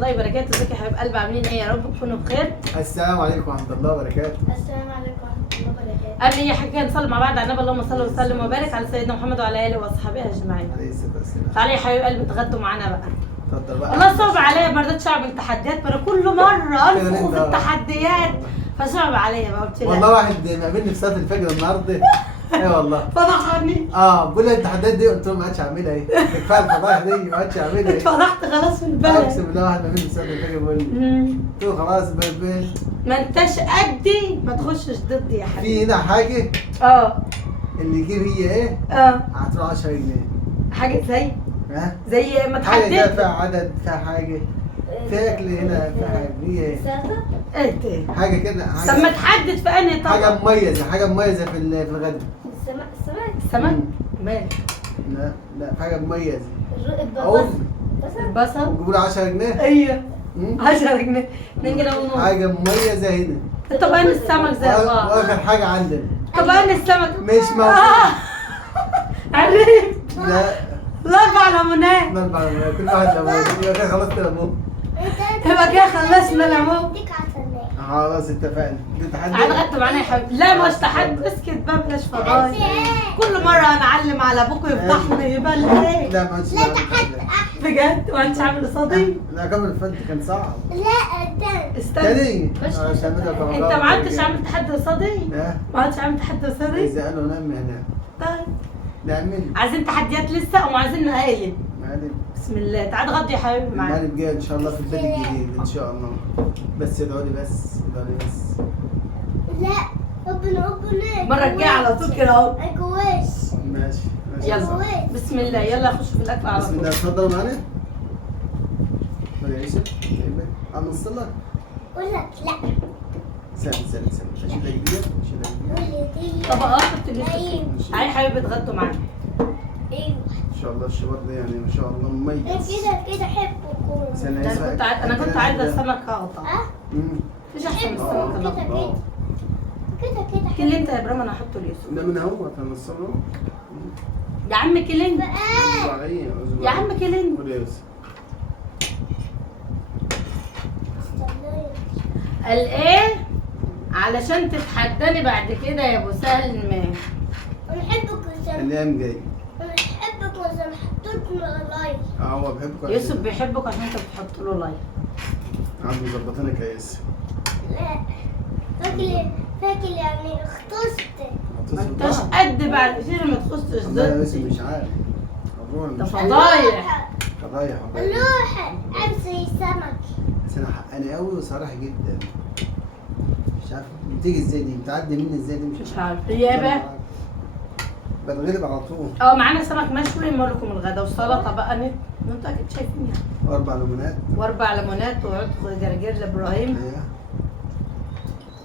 الله وبركاته. ازيك يا حبيب قلبي، عاملين ايه؟ يا رب تكونوا بخير. السلام عليكم ورحمة الله وبركاته. السلام عليكم ورحمة الله وبركاته. قبل اي حاجه نصلي مع بعض على النبي، اللهم صل وسلم وبارك على سيدنا محمد وعلى اله واصحابه اجمعين. عليه الصلاة والسلام. تعالي يا حبيب قلبي اتغدوا معانا بقى. اتفضل بقى. والله صعب عليا، ما رضيتش اعمل تحديات، ما انا كل مره كده انفخ في نبدأ. التحديات فصعب عليا بقى. قلت والله لا واحد مقابلني في صلاة الفجر النهارده. اي والله. فضحني. بقول لي التحديات دي، قلت له ما عادش اعملها ايه؟ كفايه الفضايح دي ما عادش اعملها ايه؟ اتفضحت خلاص في البلد. اقسم بالله واحد مقابلني في صلاة الفجر بيقول لي قلت له خلاص بالبيت. ما انتش قدي ما تخشش ضدي يا حبيبي. في هنا حاجة اه اللي يجيب هي ايه؟ اه هتروح 10 جنيه. حاجه زي ها؟ ما حاجة كده تحددت. فيها عدد، فيها حاجة، فيها أكل هنا، فيها حاجة هي ايه؟ سلطة؟ انت حاجة كده، طب ما تحدد في انهي حاجة طبق. مميزة في الغدا. السمك؟ سمك مال لا حاجة مميزة. البصل؟ البصل. وجيبوا لي 10 جنيه. ايوه مم. 10 جنيه 2 جنيه ونص. حاجة مميزة هنا. طبقان السمك زي بعض. واخر حاجة عندنا طبقان السمك مش موجود. عرفت. لا الاربع ليمونات. نربع كل واحد ليمون. يبقى كده خلصت ليمون. يبقى كده خلصنا ليمون. اديك عسلية. خلاص اتفقنا. دي تحدي. تعالى غدا معانا يا حبيبي. لا مش تحدي، اسكت بقى بلاش فضايح. كل مرة هنعلم على ابوكوا يفضحنا يبقى ليه؟ لا ما انتش. لا تحدي بجد ما انتش عامل قصادي؟ لا قبل الفد كان صعب. لا التاني. استنى تاني. مش انت ما عدتش عامل تحدي قصادي؟ لا ما عدتش عامل تحدي قصادي؟ اذا انا ونام هنا طيب نعمل عايزين تحديات لسه وعايزين نقايل. مقالب. بسم الله. تعالى غدي يا حبيبي معانا. المقالب جايه ان شاء الله في البيت الجديد ان شاء الله. بس ادعوا لي ادعوا لي بس. لا ربنا المرة الجاية على طول كده اهو. الجواز. ماشي يلا بسم الله. يلا خش في الاكل على بسم طول. الله. اتفضلوا معانا. يا يوسف انص لك. قول لك لا. سلام اشيل لك دي. قول لي طبقات التلفزيون. ايوه. تعالي يا حبيبي اتغدوا معانا. ايوه. ان شاء الله الشباب ده يعني ما شاء الله مميز. كده حبكم. سنة ده انا كنت عايزه السمك اقطع. اه مفيش احسن من السمك كده الاقطع. كده كل انت يا ابراهيم انا هحطه ليوسف. ده من هو كان الصبر. يا عم كلين. يا عم كلين. قول يا يوسف. قال ايه؟ علشان تتحداني بعد كده يا ابو سلمى. ونحبك وسام. الايام جاي. ونحبك وسام حطيتنا لايك. هو بحبك. يوسف بيحبك عشان انت بتحط له لايك. عم مظبطينك يا يوسف. لا فاكر يعني اختصت. ما انتش قد بعد كتير ما تخصش والله يا يوسف ضدي. مش عارف. ده فضايح. فضايح روح امسي سمك. بس انا حقاني قوي وصريح جدا. مش عارف بتيجي ازاي دي، بتعدي مني ازاي دي مش عارف. هي بقى بتغلب على طول. معانا سمك مشوي لكم الغدا وسلطه بقى انتوا اكيد شايفين يعني. 4 ليمونات. واربع ليمونات وعود جرجير لابراهيم. ايوه.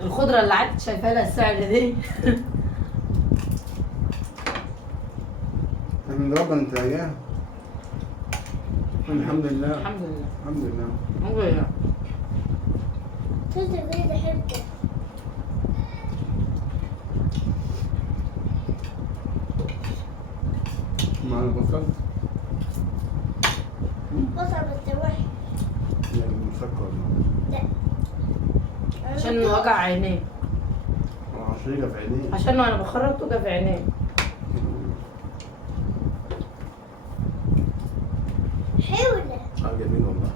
الخضره اللي قعدت شايفاها لها السعر دي. من ربنا انت اياه. الحمد لله. الحمد لله. الحمد لله. الحمد لله. كده حبك. معنا بصل. بصل بس واحد. يعني مسكر. لا عشان وجع عينيه. شريكة في عينيه. عشان وانا بخرط وجع في عينيه. حولة. جميل والله.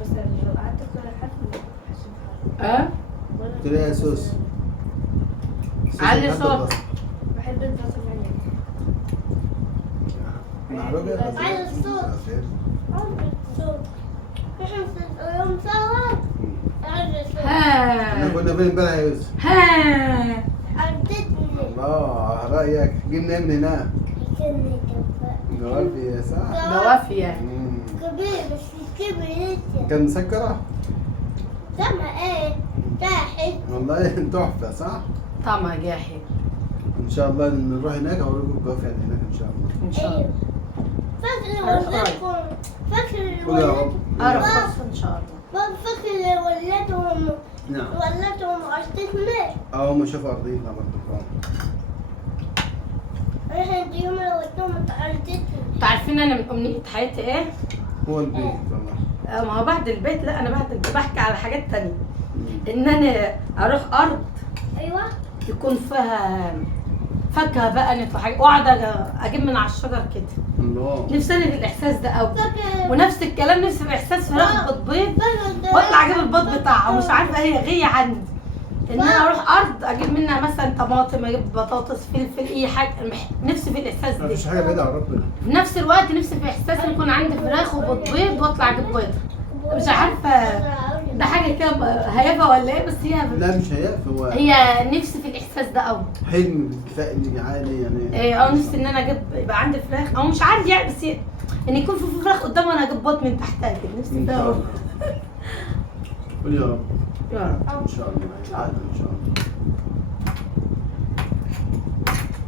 بس لو قعدت كل حاجة قلت لها يا سوس. علي صوت. بحب البصل يعني. علي الصوت. عمري الصوت. احنا في يوم سوا. علي الصوت. احنا كنا فين امبارح يا يوسف؟ ها عدتني. الله رأيك جبنا من هناك. كني جوافي صح؟ جوافية. كبير بس كبر لسه. كان مسكرة؟ سما ايه؟ تحت. والله تحفة صح؟ طعمها جاحي. ان شاء الله نروح هناك اوريكم الجوافي عند هناك ان شاء الله. ان شاء الله. فاكر ولادكم. فاكر قول يا رب. اعرف فرصة ان شاء الله. فاكر ولادهم. نعم. ولادهم عشتنا. هم شافوا ارضيتنا برضه. احنا يوم لو ودهم عشتنا. انتوا عارفين انا من امنية حياتي ايه؟ هو البيت والله. ما هو بعد البيت، لا انا بعد البيت بحكي على حاجات تانية. ان انا اروح ارض ايوه يكون فيها فاكهه بقى وحاجات، واقعد اجيب من على الشجر كده. الله. نفسي انا في الاحساس ده قوي. فاكر ونفس الكلام نفسي في احساس فراخ بتبيض واطلع اجيب البيض بتاعها، ومش عارفه هي غيه عندي ان انا اروح ارض اجيب منها مثلا طماطم، اجيب بطاطس، فلفل، اي حاجه. نفسي في الاحساس ده. مفيش حاجه بعيده عن ربنا. في نفس الوقت نفسي في احساس ان يكون عندي فراخ وبتبيض واطلع اجيب بيض. مش عارفه ده حاجه كده هيافه ولا ايه، بس لا مش هياف، هو هي نفسي في الاحساس ده قوي. حلم بالتفاؤل عالي يعني. ايه نفسي ان انا اجيب يبقى عندي فراخ، او مش عارف يعني، بس ان يكون في فراخ قدامي وانا اجيب بيض من تحتها كده. نفسي ان ده شاء أوي. الله. قول يا رب. يا رب. ان شاء الله هيتعاد ان شاء الله.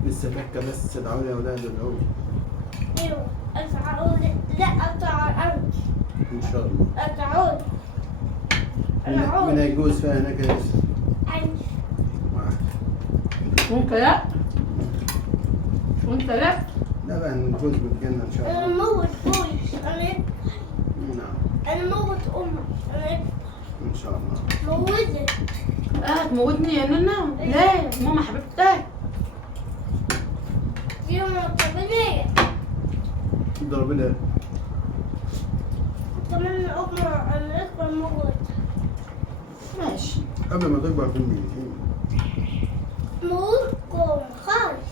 لسه فكه، بس ادعوا لي يا اولاد ادعوا لي. ايوه اتعود لا اتعود ان شاء الله. اتعود من هيجوز فيها هناك يا يوسف؟ وانت لا؟ وانت لا؟ لا بقى نجوز بالجنه ان شاء انا الله. موت بويش نعم انا موت امي انا ان شاء الله. موتك تموتني يا نونا؟ ليه؟ ماما حبيبتك. دي مرتبطة ضرب لها. كمان امي انا اكبر موت ماشي. قبل ما تكبر في الميت. موتكم خالص.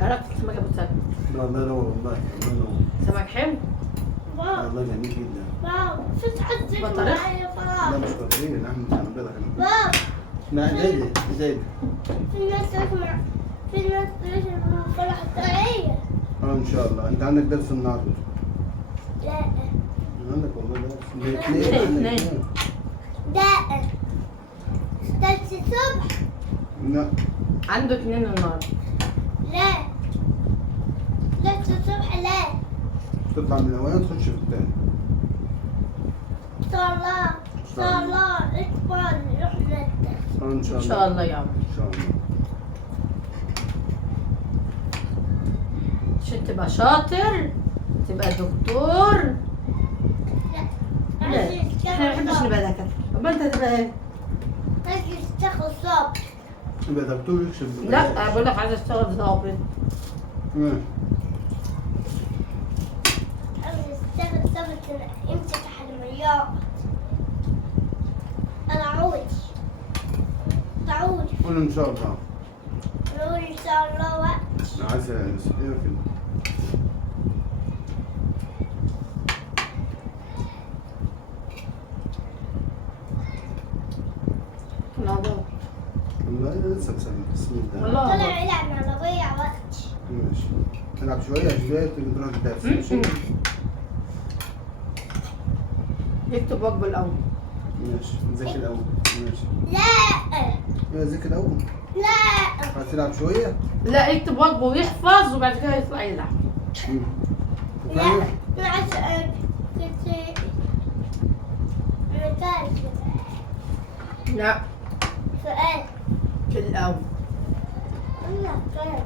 عرفت سمك ابو سلمى؟ الله ينور والله، الله ينور. سمك حلو؟ واو والله جميل جدا. واو في تحدي بطريق؟ معايا لا فراغ مش قادرين نحن بنعملها كمان. واو لا زايد زايد. في ناس تسمع في ناس تسمع فرح طريقية ان شاء الله. انت عندك درس النهارده؟ لا عندك والله درس. الاثنين. لا درس الصبح لا عنده 2 النهارده. لا درس الصبح لا تطلع من الاولاني تخش في الثاني. صلاة اكبر رحمة ان شاء ان الله. شاء الله يا عمر. ان شاء الله. عشان تبقى شاطر، تبقى دكتور. لا احنا ما بنحبش نبقى دكاتره. طب انت تبقى ايه؟ تجي تاخد صبر يبقى دكتور يكشف ببلاش. لا بقول لك عايزه اشتغل ضابط. ماشي. تاخد صبر امسك حلميات تعود قول ان شاء الله. نقول ان شاء الله وقت عايز ايه كده. العضلات. والله انا لسه مسمي بسم الله. والله طلع يلعب على ضيع وقت ماشي. العب شويه شويه تيجي تروح الدرس. ماشي. يكتب وجبه الاول. ماشي نذاكر الاول. ماشي. لا ذاكر الاول. لا هتلعب شويه. لا يكتب وجبه ويحفظ وبعد كده يطلع يلعب. لا انا عايز كنت لا سؤال في الاول. لا سؤال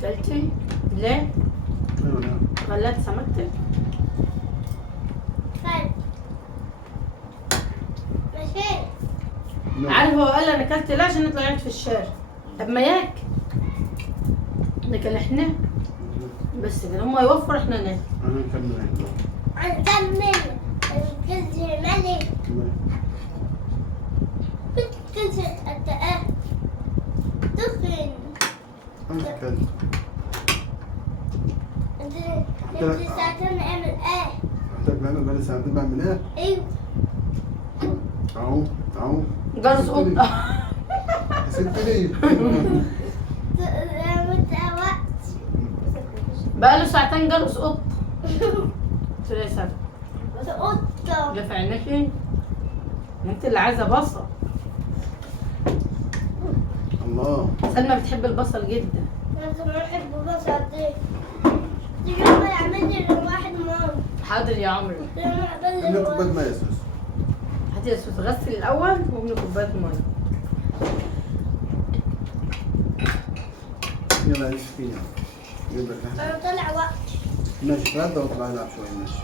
كلتي؟ ليه؟ ايوه نعم. غلات سمكتك؟ سؤال ماشي نعم. عارف هو قال انا اكلت ليه؟ عشان نطلع نقعد في الشارع. طب ما ياك لكن احنا بس كده هم يوفروا احنا ناكل. انا نكمل هنا. نكمل الكلز مالي كنت أتأه تخن انا كمل. انت ساعتين نعمل ايه محتاج بعمل بقالي ساعتين بعمل ايه؟ ايوه اهو جرس قطه. ست ليه؟ مت وقت بقاله ساعتين جرس قطه. قلت له يا سلمى قطة جه في عينيكي؟ انت اللي عايزه بصل. الله. سلمى بتحب البصل جدا. لازم نحب البصل دي يوم يعمل لي واحد مام حاضر يا عمرو. عندك كوبايه ماء يا سوس. عدي يا سوس، غسل الاول واملي كوبايه ميه. يلا عيش فينا. جيب لك لحمة. انا طلع وقت. ماشي اتغدى واطلع العب شوية ماشي.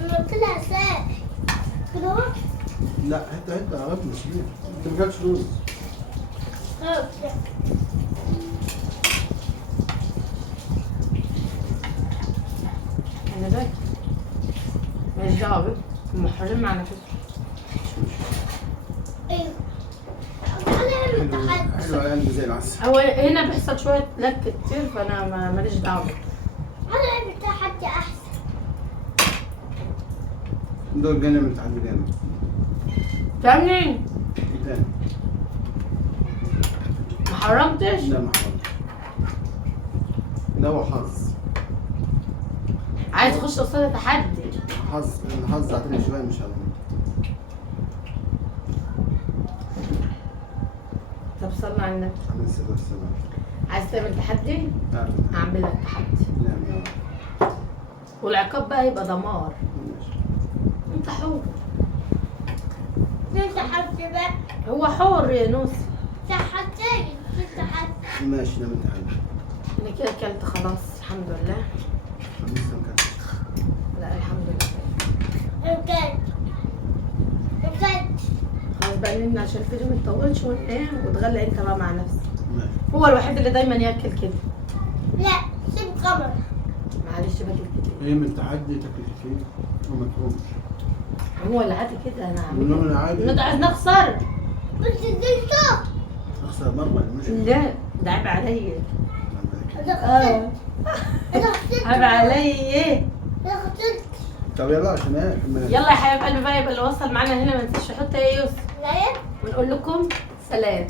انا طلع ساق كده اهو. لا حتة عرفت مسؤولية. انت ما كانش رز. خلاص. انا باكل ماليش دعوه بيه، محرم على فكره. ايوه. انا حلو امتحنت. حلو على قلبي زي العسل. هو هنا بيحصل شويه لك كتير، فانا ماليش دعوه بيه. انا امتحنت احسن. دول جانا من تحت جانا. فاهمني؟ تاني. ما حرمتش. لا ما حرمت. ده هو حظ. عايز تخش قصاد تحدي. الحظ عطيني شوية مش هضمن. طب صلي على النبي. عليه الصلاة والسلام. عايز تعمل تحدي؟ نعم. هعمل لك تحدي. نعم يا رب. والعقاب بقى يبقى دمار. ماشي. انت حر. امتحنت بقى. هو حر يا نوس. امتحنتني. امتحنت. ماشي نعم امتحان. انا كده اكلت خلاص الحمد لله. لسه ما كانش. لا الحمد لله. امتحنت. امتحنت. خلاص بقى نمنا عشان الفيديو ما يطولش وننام وتغلى انت بقى مع نفسك. ماشي. هو الوحيد اللي دايما ياكل كده. لا سيب قمر. معلش باكل كتير. هي من التحدي تاكل كتير وما تقومش. هو اللي عادي كده انا والنوم هعمل العادي. كده. عايز نخسر. بس اديته. اخسر مرة مش. لا ده عيب عليا. انا اه خسرت. انا خسرت. عيب عليا. انا خسرت. طب يلا عشان ايه؟ يلا يا حبايب قلبي بقى، يبقى اللي وصل معانا هنا ما تنساش يحط ايه يوسف لا ونقول لكم سلام.